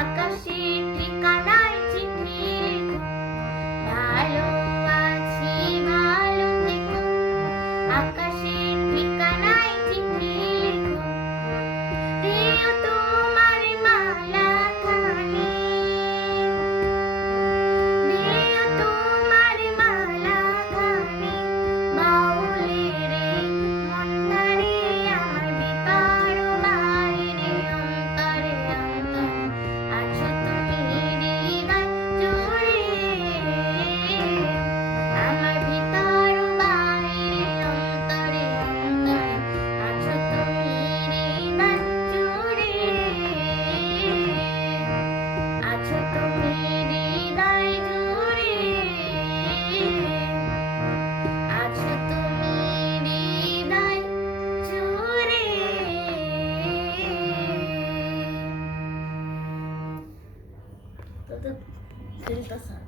証 Delta Sun.